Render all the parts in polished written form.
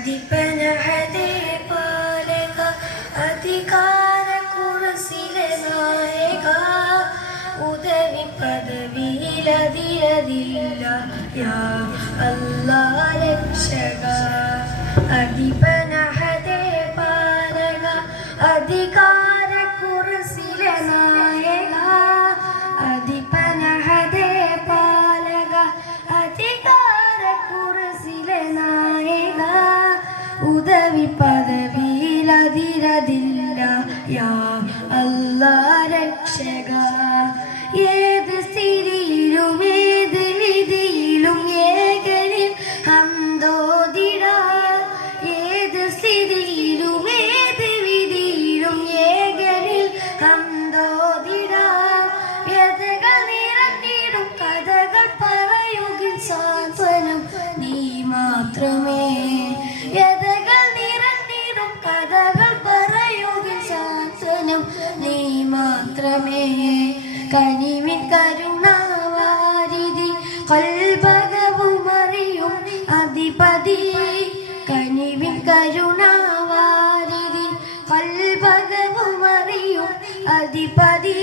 അധിപനഹദേ പാലക അധികാര കുർസിലെ നായക ഉദവി പദവിയിലതിരതില്ല യാ അല്ലാഹ് രക്ഷക അധിപനഹദേ പാലക അധികാര കുർസിലെ നായക അധിപനഹദേ പാലക അധികാര കുർസിലെ നായക ഉദവി പദവിയിലതിരതില്ല യാ അല്ലാഹ് രക്ഷക ഏത് സ്ഥിതിയിലും ഏത് വിധിയിലും ഏകനിൽ ഹംദോദിട ഏത് സ്ഥിതിയിലും ഏത് വിധിയിലും ഏകനിൽ ഹംദോദിട വ്യതകൾ നിറഞ്ഞിടും കഥകൾ പറയുകിൽ സാന്ത്വനം നീ മാത്രമേ വ്യതകൾ നിറഞ്ഞിടും കഥകൾ പറയുകിൽ സാന്ത്വനം നീ മാത്രമേ കനിവിൻ കരുണാവാരിധി കൽബകവുമറിയും അധിപതി കനിവിൻ കരുണാവാരിധി കൽബകവുമറിയും അധിപതി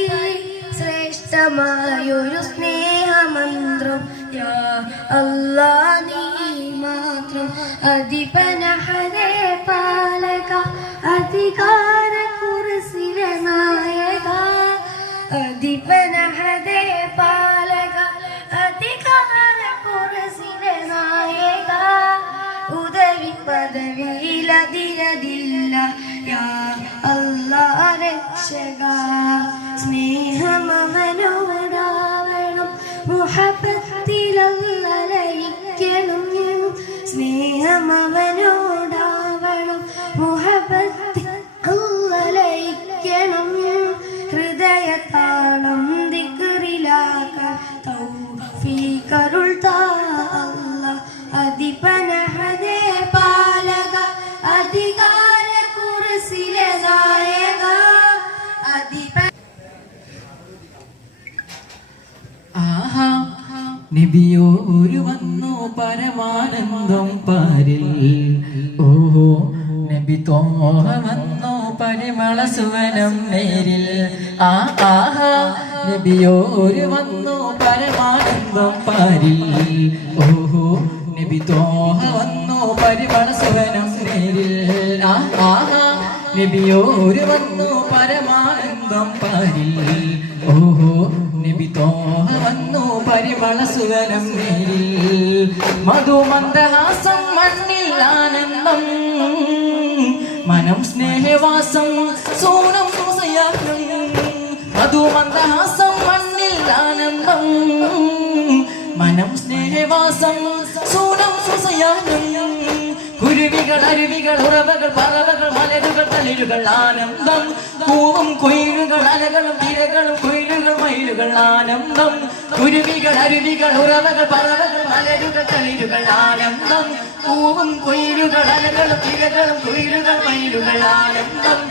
ശ്രേഷ്ഠമായൊരു സ്നേഹമന്ത്രം യാ അല്ലാഹ് നീ മാത്രം അധിപനഹദേ പാലക അധികാര കുർസിലെ നായക അധിപനഹദേ പാലക അധികാര കുർസിലെ നായക ഉദവി പദവിയിലതിരതില്ല യാ അല്ലാഹ് രക്ഷക സ്നേഹമവനോടാവണം മുഹബത്തിലല്ലലയിക്കണം സ്നേഹമവനോടാവണം മുഹബത്തിൽ അല്ലലയിക്കണം ഹൃദയതാളം ദിക്റിലാക്കാൻ തൗഫീഖരുൾ താ അല്ലാഹ് അധിപനഹദേ പാലക അധികാര കുർസിലെ നായക ആഹാ നബിയോര് വന്നു പരമാനന്ദം പാരിൽ ഓഹോ നബി തോഹ വന്നു പരിമള സുവനം നേരിൽ ആഹാ നബിയോര് വന്നു പരമാനന്ദം പാരിൽ ഓഹോ നബി തോഹ വന്നു പരിമള സുവനം നേരിൽ ആഹാ നബിയോര് വന്നു പരമാനന്ദം പാരിൽ ഓഹോ നബി തോഹ വന്നു പരിമള സുവനം നേരിൽ മധുമന്ദഹാസം മണ്ണിൽ ആനന്ദം മനം സ്നേഹവാസം സൂനം സുസയാനം മധുമന്ദഹാസം മണ്ണിൽ ആനന്ദം മനം സ്നേഹവാസം സൂനം സുസയാനം കുരുവികൾ അരുവികൾ ഉറവകൾ പറവകൾ മലരുകൾ തളിരുകൾ ആനന്ദം പൂവും കൊയിലുകൾ അലകളും തിരകളും കൊയിലുകൾ മയിലുകൾ ആനന്ദം കുരുവികൾ അരുവികൾ ഉറവകൾ പറവകൾ മലരുകൾ തളിരുകൾ ആനന്ദം പൂവും കൊയിലുകൾ അലകളും തിരകളും കൊയിലുകൾ മയിലുകൾ ആനന്ദം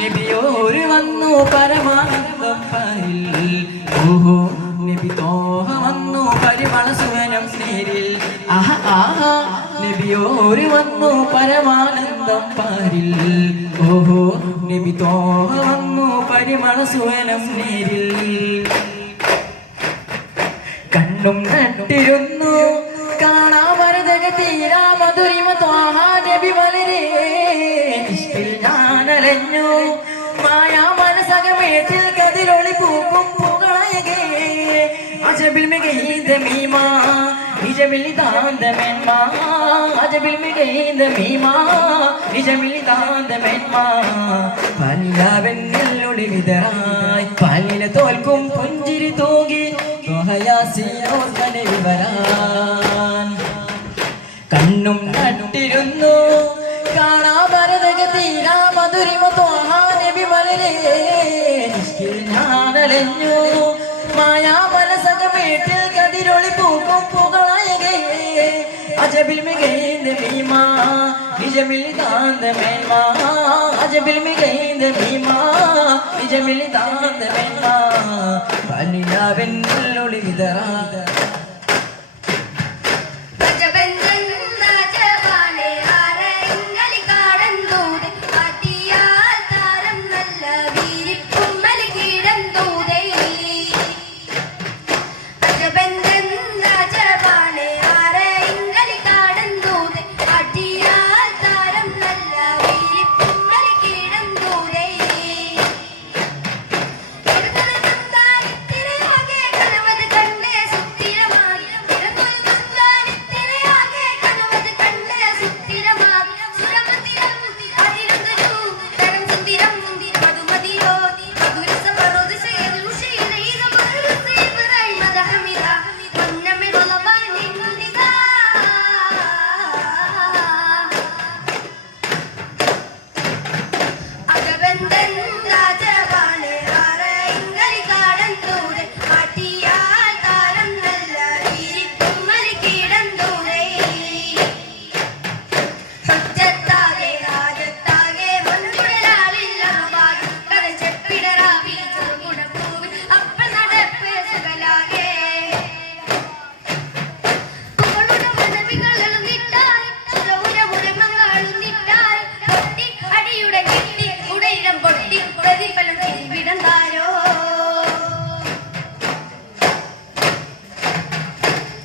നബിയോര് വന്നു പരമാനന്ദം പാരിൽ ഓഹോ നബി തോഹ വന്നു പരിമള സുവനം നേരിൽ ആഹാ നബിയോര് വന്നു പരമാനന്ദം പാരിൽ ഓഹോ നബി തോഹ വന്നു പരിമള സുവനം നേരിൽ കണ്ണും നട്ടിരുന്നു കാണാമരതക തീരാ മധുരിമ ത്വാഹ നബി വളരെ ഇഷ്ടിൽ ഞാനലഞ്ഞു മായാ മനസകമേറ്റിൽ കതിരൊളി പൂക്കും പൂകളയകേ അജബിൽ മികൈന്ത മീമാ നിജമിൽ താന്ത മെന്മാ അജബിൽ മികൈന്ത മീമാ നിജമിൽ താന്ത മെന്മാ പല്ലാവെന്നൊളി വിതറായി പല്ലില തോൽക്കും പുഞ്ചിരി തൂകി വരാൻ കണ്ണും നട്ടിരുന്നു കാണാ ഭരതക തീരാ മധുരിമ ത്വാഹ നബി വളരെ ഞാനലഞ്ഞു മായാ മനസകമേറ്റിൽ കതിരൊളി പൂക്കും പുകളയകേ അജബിൽ മികൈന്ത മീമാ നിജമിൽ താന്ത മേന്മാ അജബിൽ മികൈന്ത മീമാ നിജമിൽ താന്ത മേന്മാ പല്ലിലാവെന്നൊളി വിതറാ അജബൻ അജബാനേ കണ്ടൻ രാജവാണ് ആറയിങ്കൽ കാടൻ തൂരെ മാറ്റിയാൽ താരം നല്ല വീരിക്കുമ്മൽ കീടൻ തൂരെ ഹുജ്ജത്താകെ രാജത്താകെ മുൻകുടലാളില്ല ഭാഗം കഥ ചെപ്പിടറാവി ചെറുകുടപ്പൂവിൽ അപ്പ നടപ്പ് സുഖലാകെ പുകളുടെ മതവികളും നിട്ടായി സുരവുര മുരമങ്ങളും നിട്ടായി പൊട്ടി അടിയുടെ കിട്ടി ഉടയിടം പൊട്ടി പ്രതിഫലം തിരിവിടം താരോ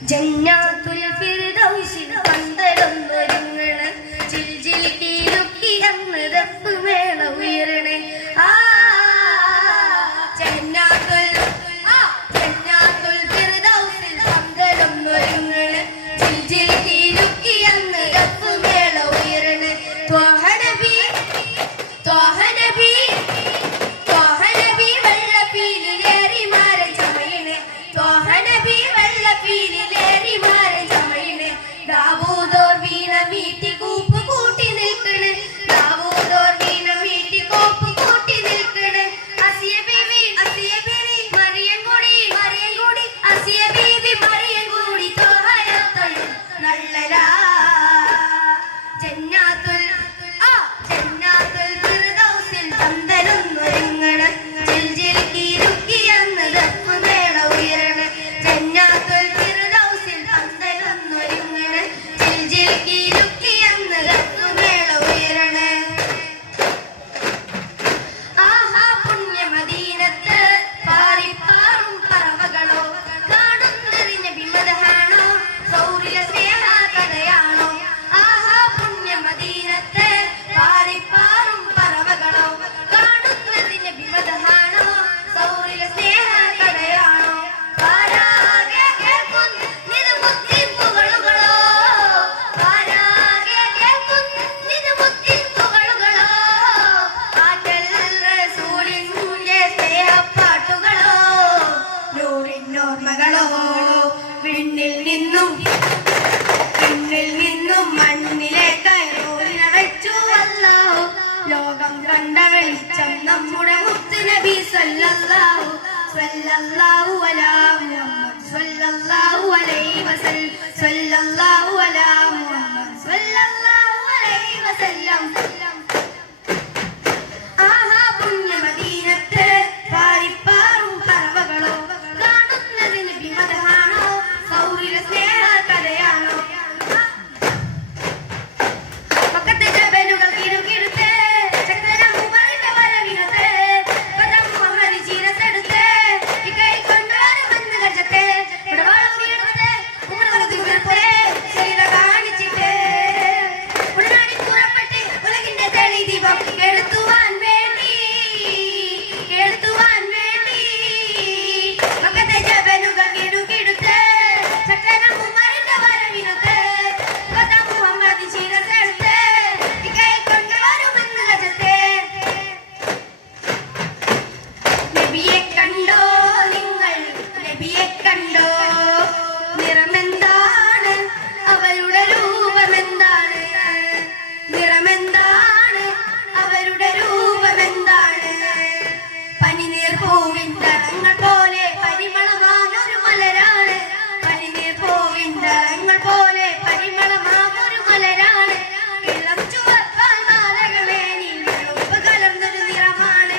ജന്നാത്തുൽ ഫിർദൗസിൽ പന്തലൊന്നൊരുങ്ങണ് ചിൽജിൽ കീലുക്കി അന്ന് ദഫ് മേള ഉയരണേ ജന്നാത്തുൽ ഫിർദൗസിൽ പന്തലൊന്നൊരുങ്ങണ് ചിൽജിൽ കീലുക്കി അന്ന് ദഫ് മേള ഉയരണേ ത്വഹ നബി വെള്ളപ്പീലിലേറി മാറി ചമയണേ ത്വഹ നബി വെള്ളപ്പീലിലേറി മാറി ചമയണേ ദാവൂദോർ വീണ മീട്ടി കൂപ്പ് കൂട്ടി നിൽക്കണേ ദാവൂദോർ വീണ മീട്ടി കൂപ്പ് കൂട്ടി നിൽക്കണേ അസിയ ബീവി മറിയം കൂടി അസിയ ബീവി മറിയം കൂടി തോഹയത്തൽ നല്ലലാ ജന്നാത്തുൽ ഫിർദൗസിൽ പന്തലൊന്നൊരുങ്ങണ് ചിൽജിൽ കീലുക്കി അന്ന് ദഫ് മേള ഉയരണേ ജന്നാത്തുൽ ഫിർദൗസിൽ പന്തലൊന്നൊരുങ്ങണ് ചിൽജിൽ കീലുക്കി അന്ന് ദഫ് മേള ഉയരണേ ആഹാ പുണ്യമദീനത്ത് പാറിപ്പാറും പറവകളോ കാണുന്നതിന് വിമതഹാണോ സൗരിലെ സ്നേഹ കഥയാണോ ആഹാ പുണ്യമദീനത്ത് പാറിപ്പാറും പറവകളോ കാണുന്നതിന് വിമതഹാണോ സൗരിലെ സ്നേഹ കഥയാണോ ആരാകെ കേൾക്കുന്നിത് മുത്തിൻ പുകളുകളോ ആരാകെ കേൾക്കുന്നിത് മുത്തിൻ പുകളുകളോ ആറ്റൽ റസൂലിന്റെ സ്നേഹപ്പാട്ടുകളോ നൂറിനോർമ്മകളോ വിണ്ണിൽ നിന്നും മണ്ണിലേക്ക് നൂറിനടച്ചു അല്ലാഹു ലോകം കണ്ട വെളിച്ചം നമ്മുടെ മുത്ത് നബി സല്ലല്ലാഹു അലാ മുഹമ്മദ് സല്ലല്ലാഹു അലൈഹി വസല്ലം സല്ലല്ലാഹു അലാ മുഹമ്മദ് സല്ലല്ലാഹു അലൈഹി വസല്ലം ആഹാ പുണ്യമദീനത്ത് പാറിപ്പാറും പറവകളോ കാണുന്നതിന് വിമതഹാണോ സൗരിലെ സ്നേഹ കഥയാണോ പക്കത്തെ ജബലുകൾ കിടുകിടുത്ത് ചക്രം ഉമറിന്റെ വരവിനത്ത് കഥം മുഹമ്മദ് ചീരത്തെടുത്ത് ഇക്കൈ കൊണ്ടുവരുമെന്ന് ഗജത്തെ ഉടവാളം വീടുന്നത് ഉമറുകൾ ദൂരത്തെ ചെയ്ത കാണിച്ചിട്ട് ഉടനാടി പുറപ്പെട്ട് ഉലകിന്റെ തെളി ദീപം കെടുത്തുവാൻ വേണ്ടി പക്കത്തെ ജബലുകൾ കിടുകിടുത്ത് ചക്രം ഉമറിന്റെ വരവിനത്ത് കഥം മുഹമ്മദ് ചീരത്തെടുത്ത് ഇക്കൈ കൊണ്ടുവരുമെന്ന് ഗജത്തെ നബിയെ കണ്ടോ നിങ്ങൾ നബിയെ കണ്ടോ നിറമെന്താണ് അവരുടെ രൂപമെന്താണ് നിറമെന്താണ് അവരുടെ രൂപമെന്താണ് പനിനീർ പൂവിൻ തരങ്ങൾ പോലെ പരിമളമാനൊരു മലരാണ് പനിനീർ പൂവിൻ തരങ്ങൾ പോലെ പരിമളമാനൊരു മലരാണ് ഇളം ചുവപ്പാൽ മാലകമേനിൽ വെളുപ്പ് കലർന്നൊരു നിറമാണ്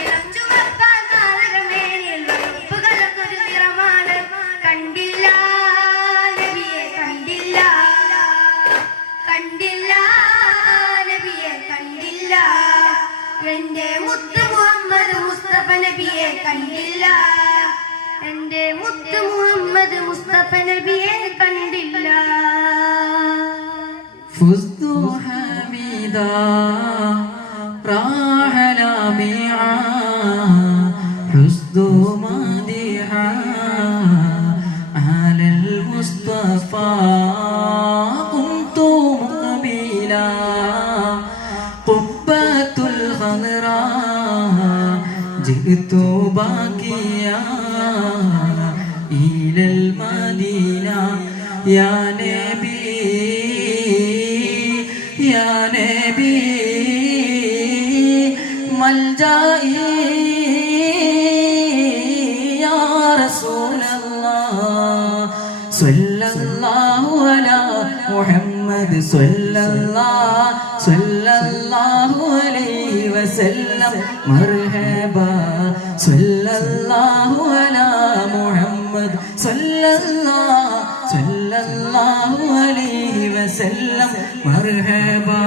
ഇളം ചുവപ്പാൽ മാലകമേനിൽ വെളുപ്പ് കലർന്നൊരു നിറമാണ് കണ്ടില്ല നബിയെ കണ്ടില്ല നബിയെ കണ്ടില്ല എന്റെ മുത്ത് മുഹമ്മദ് മുസ്തഫ നബിയെ കണ്ടില്ല എന്റെ മുത്ത് മുഹമ്മദ് മുസ്തഫ നബിയെ കണ്ടില്ല فزت حميدا راح لامعا حسد مادحا على المصطفى قمت مقبلا قبة الخضراء جئت باكيا إلى المدينة يا نبي يا نبي ملجئي يا رسول الله صلى الله على محمد صلى الله عليه وسلم مرحبا صلى الله على محمد صلى الله عليه وسلم مرحبا.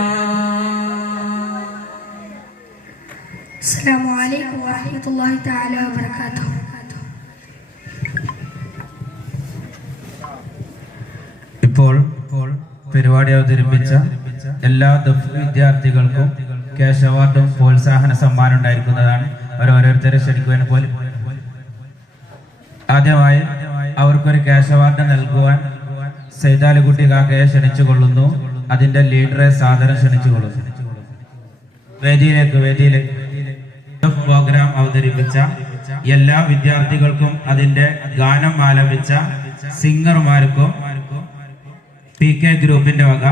السلام عليكم ورحمة الله تعالى وبركاته. ഇപ്പോൾ പരിപാടി അവതരിപ്പിച്ച എല്ലാ ദഫ് വിദ്യാർത്ഥികൾക്കും ക്യാഷ് അവാർഡും പ്രോത്സാഹന സമ്മാനം ഉണ്ടായിരിക്കുന്നതാണ്. ഓരോരുത്തരെ ക്ഷണിക്കുവാൻ പോലെ ആദ്യമായി അവർക്കൊരു ക്യാഷ് അവാർഡ് നൽകുവാൻ സൈദാലിക്കുട്ടി കാക്കയെ ക്ഷണിച്ചുകൊള്ളുന്നു. അതിന്റെ ലീഡറെ സാദരം ക്ഷണിച്ചുകൊള്ളുന്നു. വേദിയിലേക്ക് പ്രോഗ്രാം അവതരിപ്പിച്ച എല്ലാ വിദ്യാർത്ഥികൾക്കും അതിന്റെ ഗാനം ആലപിച്ച സിംഗർമാർക്കും PK ഗ്രൂപ്പിന്റെ വക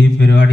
ഈ പരിപാടി